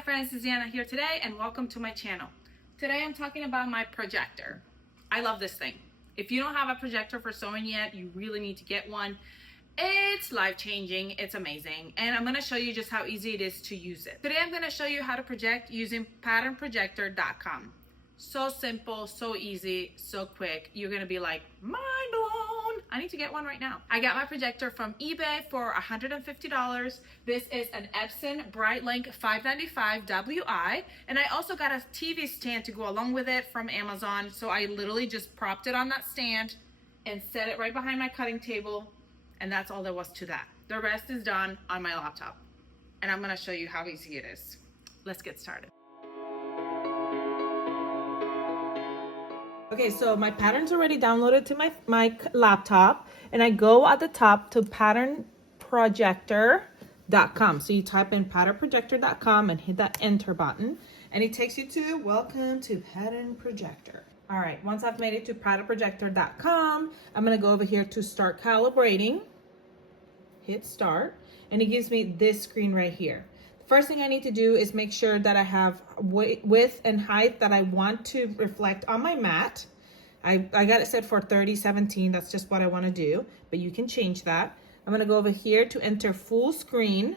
Hi friends, it's Anna here today and welcome to my channel. Today I'm talking about my projector. I love this thing. If you don't have a projector for sewing yet, you really need to get one. It's life-changing, it's amazing, and I'm going to show you just how easy it is to use it. Today I'm going to show you how to project using patternprojector.com. So simple, so easy, so quick. You're going to be like, mind blown. I need to get one right now. I got my projector from eBay for $150. This is an Epson Brightlink 595 WI, and I also got a TV stand to go along with it from Amazon. So I literally just propped it on that stand and set it right behind my cutting table, and that's all there was to that. The rest is done on my laptop, and I'm going to show you how easy it is. Let's get started. Okay, so my pattern's already downloaded to my laptop, and I go at the top to patternprojector.com. So you type in patternprojector.com and hit that enter button, and it takes you to welcome to Pattern Projector. All right, once I've made it to patternprojector.com, I'm gonna go over here to start calibrating, hit start, and it gives me this screen right here. First thing I need to do is make sure that I have width and height that I want to reflect on my mat. I got it set for 30/17. That's just what I want to do, but you can change that. I'm going to go over here to enter full screen,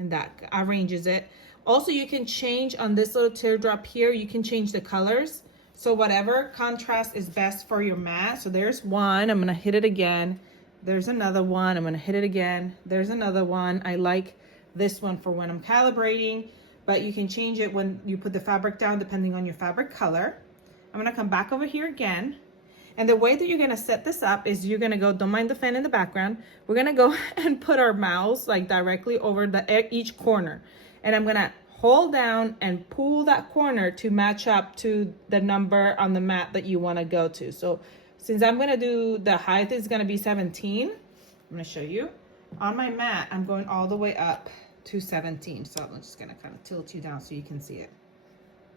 and that arranges it. Also, you can change on this little teardrop here, you can change the colors. So whatever contrast is best for your mat. So there's one, I'm going to hit it again. There's another one, I'm going to hit it again. There's another one. I like this one for when I'm calibrating, but you can change it when you put the fabric down depending on your fabric color. I'm gonna come back over here again, and the way that you're gonna set this up is you're gonna go, don't mind the fan in the background, we're gonna go and put our mouse like directly over each corner, and I'm gonna hold down and pull that corner to match up to the number on the mat that you want to go to. So since I'm gonna do the height is gonna be 17, I'm gonna show you on my mat. I'm going all the way up to 17. So I'm just gonna kind of tilt you down so you can see it.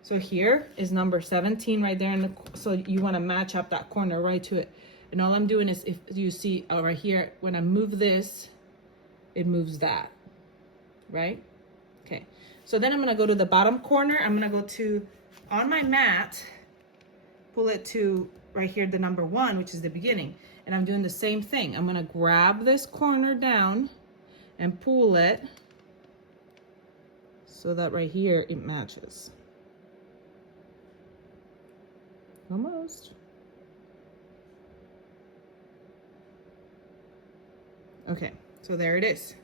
So here is number 17 right there, so you want to match up that corner right to it. And all I'm doing is, if you see right here, when I move this, it moves that, right? Okay, so then I'm gonna go to the bottom corner. I'm gonna go to, on my mat, pull it to right here, the number 1, which is the beginning. And I'm doing the same thing. I'm gonna grab this corner down and pull it so that right here it matches. Almost. Okay, so there it is,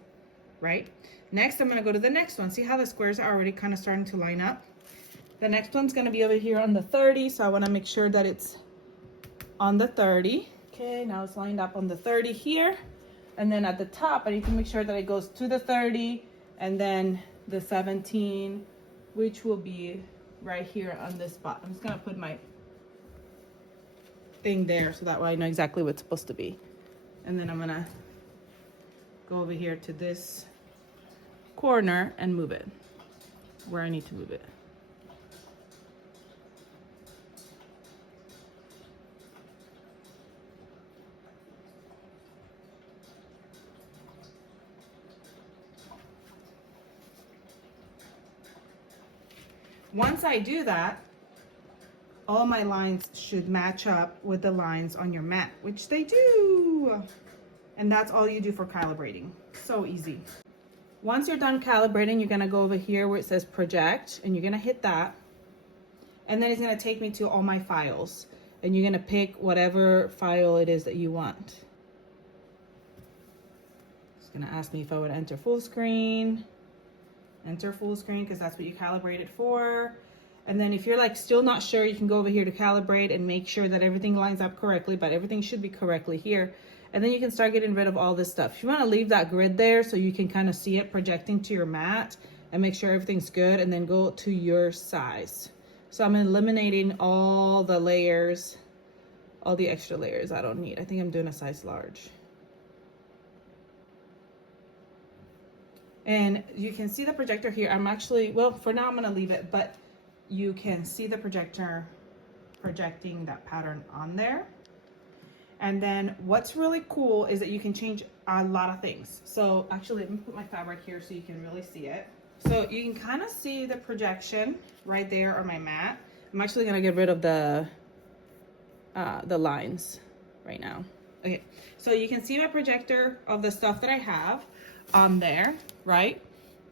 right? Next, I'm gonna go to the next one. See how the squares are already kind of starting to line up? The next one's gonna be over here on the 30, so I wanna make sure that it's on the 30. Okay, now it's lined up on the 30 here. And then at the top, I need to make sure that it goes to the 30 and then the 17, which will be right here on this spot. I'm just gonna put my thing there so that way I know exactly what's supposed to be. And then I'm gonna go over here to this corner and move it where I need to move it. Once I do that, all my lines should match up with the lines on your mat, which they do. And that's all you do for calibrating. So easy. Once you're done calibrating, you're gonna go over here where it says project, and you're gonna hit that. And then it's gonna take me to all my files. And you're gonna pick whatever file it is that you want. It's gonna ask me if I would enter full screen. Enter full screen because that's what you calibrated for. And then if you're like still not sure, you can go over here to calibrate and make sure that everything lines up correctly, but everything should be correctly here. And then you can start getting rid of all this stuff. If you want to leave that grid there so you can kind of see it projecting to your mat and make sure everything's good, and then go to your size. So I'm eliminating all the layers, all the extra layers I don't need. I think I'm doing a size large. And you can see the projector here. I'm actually, well, for now I'm gonna leave it, but you can see the projector projecting that pattern on there. And then what's really cool is that you can change a lot of things. So actually, let me put my fabric here so you can really see it. So you can kind of see the projection right there on my mat. I'm actually gonna get rid of the lines right now. Okay, so you can see my projector of the stuff that I have on there, right?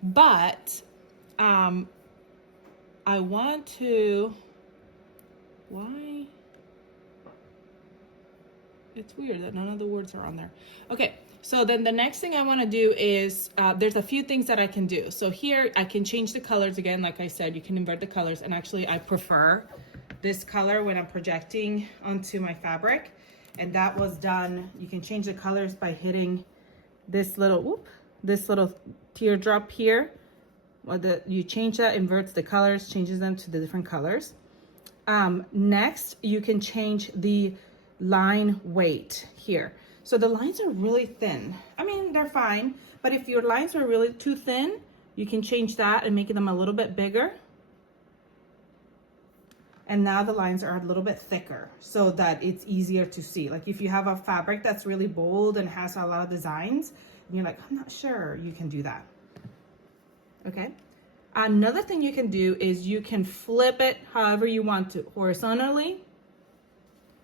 But I want to, why? It's weird that none of the words are on there. Okay, so then the next thing I want to do is, there's a few things that I can do. So here I can change the colors again. Like I said, you can invert the colors, and actually I prefer this color when I'm projecting onto my fabric. And that was done, you can change the colors by hitting this little, this little teardrop here. You change that, inverts the colors, changes them to the different colors. Next, you can change the line weight here. So the lines are really thin. I mean, they're fine, but if your lines are really too thin, you can change that and make them a little bit bigger. And now the lines are a little bit thicker so that it's easier to see. Like if you have a fabric that's really bold and has a lot of designs, and you're like, I'm not sure, you can do that. Okay. Another thing you can do is you can flip it however you want to. Horizontally,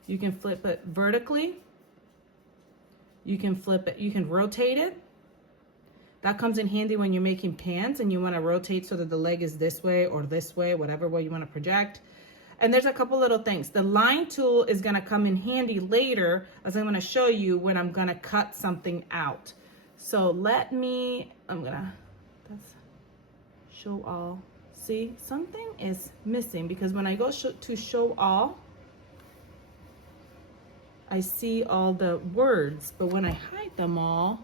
you can flip it vertically, you can flip it, you can rotate it. That comes in handy when you're making pants and you want to rotate so that the leg is this way or this way, whatever way you want to project. And there's a couple little things. The line tool is going to come in handy later, as I'm going to show you when I'm going to cut something out. So let me, that's show all. See, something is missing because when I go to show all, I see all the words, but when I hide them all,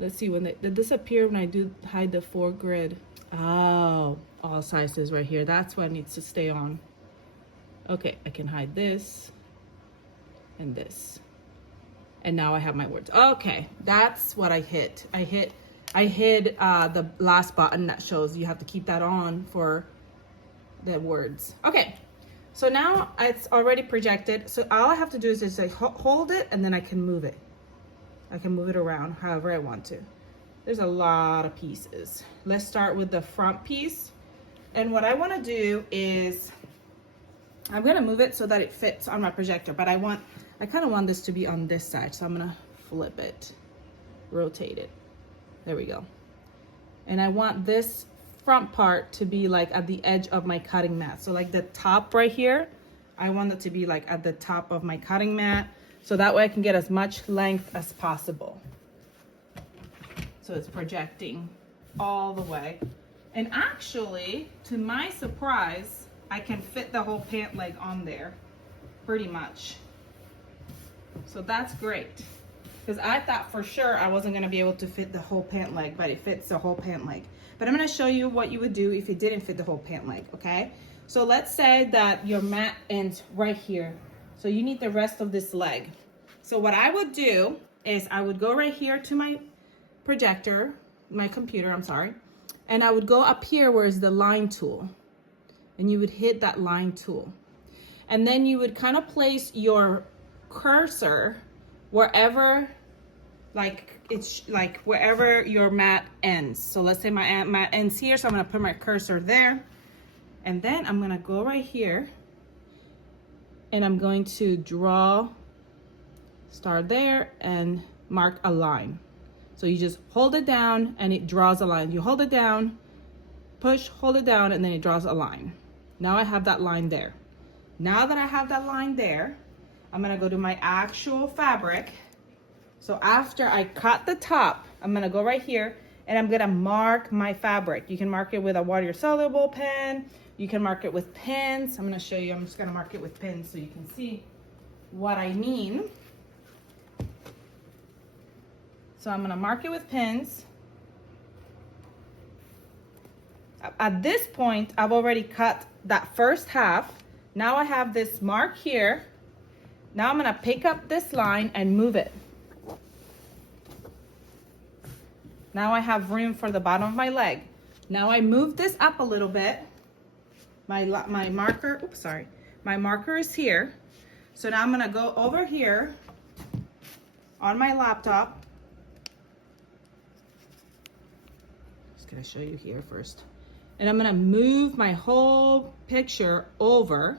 let's see, when they disappear when I do hide the foregrid. Oh, all sizes right here. That's what needs to stay on. Okay, I can hide this and this. And now I have my words. Okay, that's what I hit. I hid the last button that shows you have to keep that on for the words. Okay, so now it's already projected. So all I have to do is just like hold it and then I can move it. I can move it around however I want to. There's a lot of pieces. Let's start with the front piece. And what I want to do is I'm going to move it so that it fits on my projector, but I kind of want this to be on this side. So I'm going to flip it, rotate it. There we go. And I want this front part to be like at the edge of my cutting mat. So like the top right here, I want it to be like at the top of my cutting mat. So that way I can get as much length as possible. So it's projecting all the way. And actually, to my surprise, I can fit the whole pant leg on there, pretty much. So that's great. Because I thought for sure I wasn't gonna be able to fit the whole pant leg, but it fits the whole pant leg. But I'm gonna show you what you would do if it didn't fit the whole pant leg, okay? So let's say that your mat ends right here. So you need the rest of this leg. So what I would do is I would go right here to my projector, my computer, I'm sorry. And I would go up here where is the line tool. And you would hit that line tool. And then you would kind of place your cursor wherever, like it's like wherever your mat ends. So let's say my mat ends here, so I'm gonna put my cursor there. And then I'm gonna go right here and I'm going to start there and mark a line. So you just hold it down and it draws a line. You hold it down, push, hold it down, and then it draws a line. Now I have that line there. Now that I have that line there, I'm gonna go to my actual fabric. So after I cut the top, I'm gonna go right here and I'm gonna mark my fabric. You can mark it with a water soluble pen. You can mark it with pins. I'm gonna show you, I'm just gonna mark it with pins so you can see what I mean. So I'm gonna mark it with pins. At this point, I've already cut that first half. Now I have this mark here. Now I'm gonna pick up this line and move it. Now I have room for the bottom of my leg. Now I move this up a little bit. My marker, oops, sorry. My marker is here. So now I'm gonna go over here on my laptop. just gonna show you here first. And I'm gonna move my whole picture over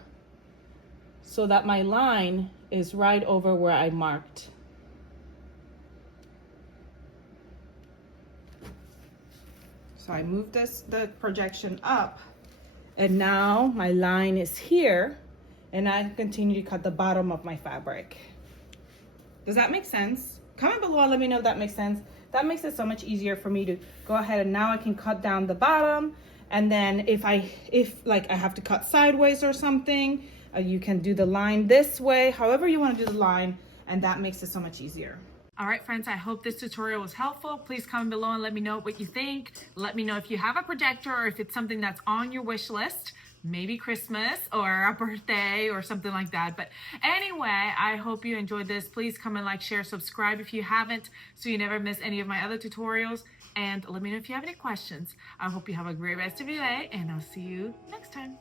so that my line is right over where I marked. So I moved the projection up, and now my line is here, and I continue to cut the bottom of my fabric. Does that make sense? Comment below and let me know if that makes sense. That makes it so much easier for me to go ahead, and now I can cut down the bottom. And then if like I have to cut sideways or something, you can do the line this way, however you want to do the line, and that makes it so much easier. All right, friends, I hope this tutorial was helpful. Please comment below and let me know what you think. Let me know if you have a projector or if it's something that's on your wish list, maybe Christmas or a birthday or something like that. But anyway, I hope you enjoyed this. Please comment, like, share, subscribe if you haven't, so you never miss any of my other tutorials. And let me know if you have any questions. I hope you have a great rest of your day, and I'll see you next time.